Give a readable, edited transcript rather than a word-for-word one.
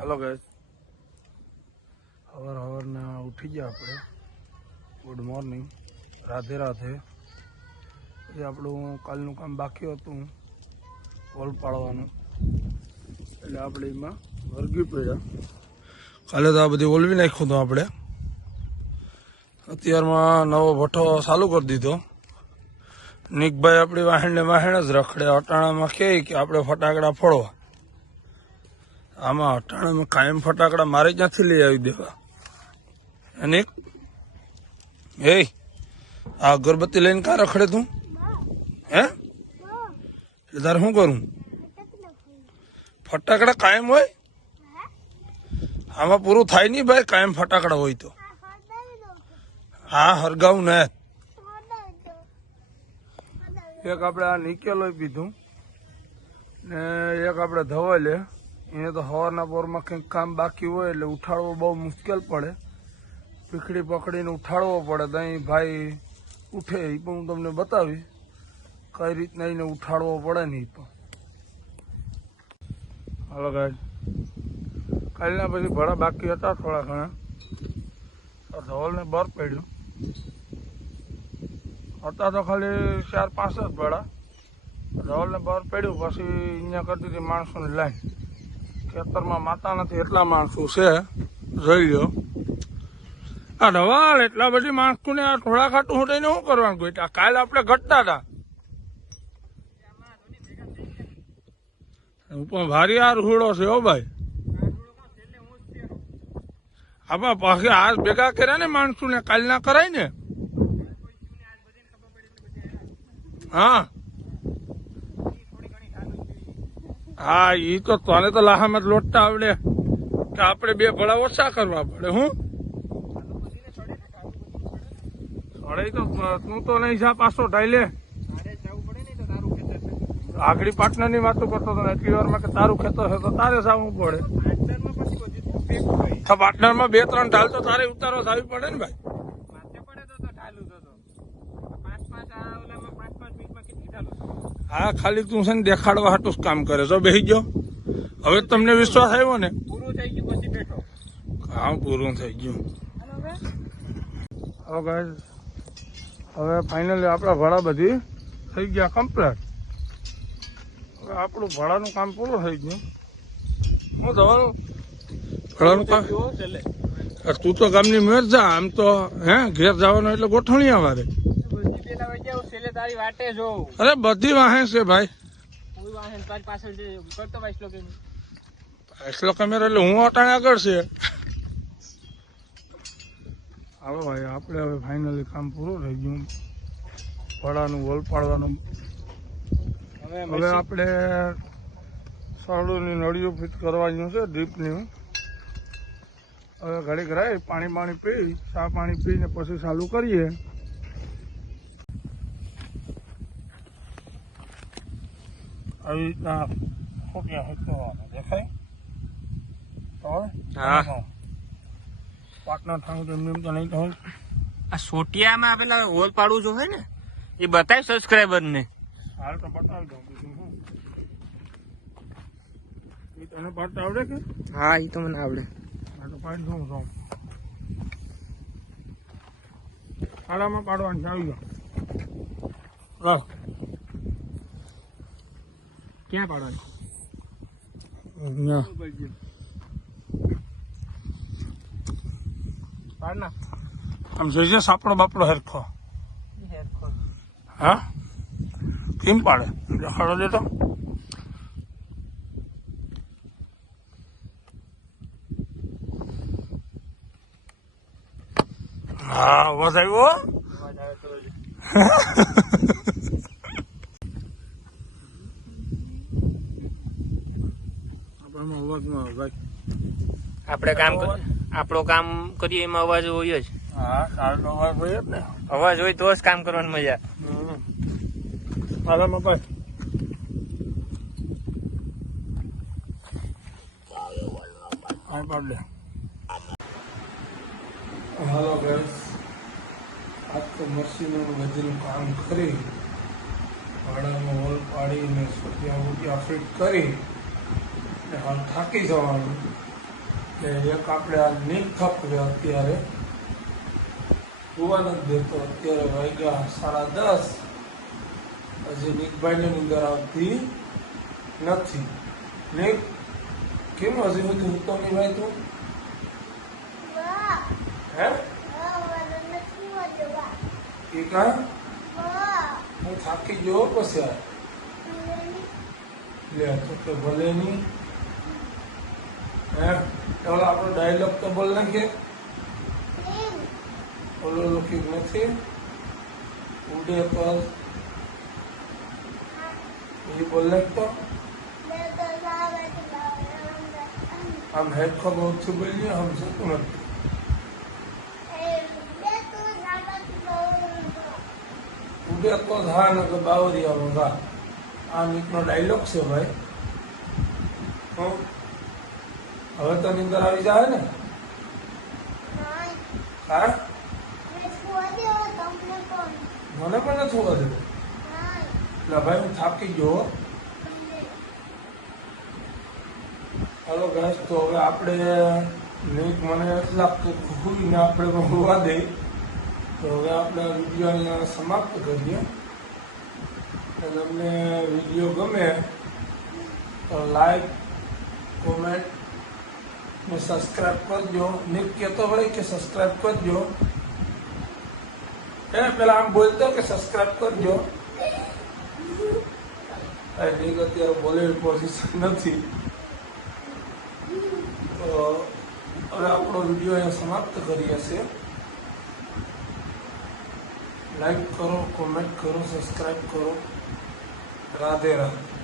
Hello guys हवारने उठी गया अपने गुड मॉर्निंग राधे राधे ये આપણું કાલનું કામ બાકી હતું વોલ પાડવાનું એટલે આપણે એમાં વર્ગી પડ્યા કાલે તો આ બધી ઓલવી નાખ્યું હતું આપણે અત્યારમાં નવો ભઠ્ઠો ચાલુ કરી દીધો નિકભાઈ આપણી વાહેણ જ રખડે અટાણામાં કહે કે આપણે ફટાકડા ફોડવા આમાં અટાણામાં કાયમ ફટાકડા મારે ક્યાંથી લઈ આવી દેવા અને એ આ અગરબત્તી લઈને કાં રખડે તું હે એટલે તારે શું કરું ફટાકડા કાયમ હોય આમાં પૂરું થાય નહીં ભાઈ કાયમ ફટાકડા હોય તો હા હરગાવું ને એક આપણે આ નિકેલ પીધું ને એક આપણે ધવાઈ લે એને તો હવારના પોરમાં કંઈક કામ બાકી હોય એટલે ઉઠાડવો બહુ મુશ્કેલ પડે પીખડી પકડીને ઉઠાડવો પડે તો અહીં ભાઈ ઉઠે એ પણ હું તમને બતાવી કઈ રીતના એને ઉઠાડવો પડે ને એ પણ હાલો ગાય કાલના પછી ભડા બાકી હતા થોડા ઘણા ધવલને બર પડ્યું હતા તો ખાલી 4-5 જ ભડા ધવલને બર પડ્યું પછી અહીંયા કરી દીધી માણસોની લાઈન ખેતરમાં માતા નથી એટલા માણસો છે જોઈ લો આ ધવલ એટલા બધી માણસોને આ થોડા ખાટું હોટીને શું કરવાનું ગોઈટા કાલે આપણે ઘટતા હતા પણ ભારી આ રૂડો છે હો ભાઈ આમાં પાછી આ ભેગા કર્યા ને માણસો ને કાલ ના કરાય ને હા હા ઈ તો તને તો લાહામાં લોટતા આવડે કે આપણે 2 ભળા ઓછા કરવા પડે હું અરે તો તું તો નહીં જા પાછો ઢાઈ આગળી પાર્ટનર ની વાતો કરતો હતો એટલી વારમાં કે તારું ખેતર છે તો તારે સાવવું પડે પાર્ટનર માં 2-3 ઢાલ તો તારે ઉતારવા થવી પડે ને ભાઈ હા ખાલી તું છે ને દેખાડવા હાટું કામ કરે છો બેસી ગયો હવે તમને વિશ્વાસ આવ્યો ને પૂરું થઈ ગયું પછી બેઠો કામ પૂરું થઈ ગયું હવે ફાઇનલી આપણા ભાડા બધી થઈ ગયા કમ્પ્લીટ હવે આપણું ભાડાનું કામ પૂરું થઈ ગયું હું જવાનું ભાડાનું કામ તું તો ગામની મેર જા આમ તો હે ઘેર જવાનું એટલે ગોઠવણી વારે અરે બધી વાહન છે ભાઈ પાછલો કેમેરા એટલે હું અટાણે આગળ છે હાલો ભાઈ આપણે હવે ફાઇનલી કામ પૂરું થઈ ગયું ભાડાનું વોલ પાડવાનું હવે આપણે સરડુની નળીઓ ફિટ કરવાની છે ડ્રીપની હવે ઘડીક રહી પાણી પી ચા પાણી પીને પછી ચાલુ કરીએ આવી રીતના દેખાય પાર્ટનર થાવું તો એમને તો નહીં થાય આ સોટિયામાં પેલા હોલ પાડવું જો હોય ને એ બતાય સબસ્ક્રાઈબર ને હાલ તો બતાવી દઉં બીજું શું તને પાડતા આવડે કે હા એ તો મને આવડે હા તો પાડી દઉં છું ખાડામાં પાડવાની આવી ગયો ક્યાં પાડવાની આમ જોઈજે સાપડો બાપડો હેરખો હા કેમ પાડે દેખાડો દે તો હા અવાજ આવ્યો આપણે આપણું કામ કરીએ એમાં અવાજ હોય જ હા સારો અવાજ હોય ને અવાજ હોય તો જ કામ કરવાની મજા આરામાં ભાઈ હાલો ગાઈસ આજ તો મશીનોનું બધું કામ કરી ભાડામાં હોલ પાડીને સોટિયા ફિટ કરી હાલ થાકી જવાનું એટલે એક આપણે આ નીક ખપવે અત્યારે સુવા નથી દેતો. અત્યારે વાગ્યા 10:30. હજી નીકભાઈને નીંદર આવતી નથી. નીક કેમ હજી બધું ઉતો નહીં ભાઈ તું? હે એ કા હું થાકી ગયો પછી આ લે તો કે ભલે નહીં. હે ઓલો આપણો ડાયલોગ તો બોલ નાખીએ. ઓલો લખી નથી ઉડે તો એ બોલ નાખતો. આમ હેડ ખબર ઓછું બોલીએ આમ જતું નથી. ઉડે તો હા ને કે બાવરિયા વગા. આ નીકનો ડાયલોગ છે ભાઈ. હં? હવે તો નીંદર આવી જાય ને? હા મને પણ નથી હોવા દેવું. એટલે ભાઈ હું થાકી ગયો હો. હાલો ગાઈસ, તો હવે આપણે નીક મને એટલા લાગતું ખુઈને આપણે હોવા દે. તો હવે આપણે વિડીયો અહીંયા સમાપ્ત કરીએ. અને તમને વિડીયો ગમે તો લાઈક, કોમેન્ટ ને સબસ્ક્રાઈબ કરજો. નીક કહેતો હોય કે સબસ્ક્રાઈબ કરજો. એને પેલા આમ બોલતો કે સબસ્ક્રાઈબ કરજો. નીક અત્યારે બોલેવી પોઝિશન નથી. તો હવે આપણો વિડીયો અહીંયા સમાપ્ત કરીએ છીએ. લાઈક કરો, કોમેન્ટ કરો, સબસ્ક્રાઈબ કરો. રાધે રાધે.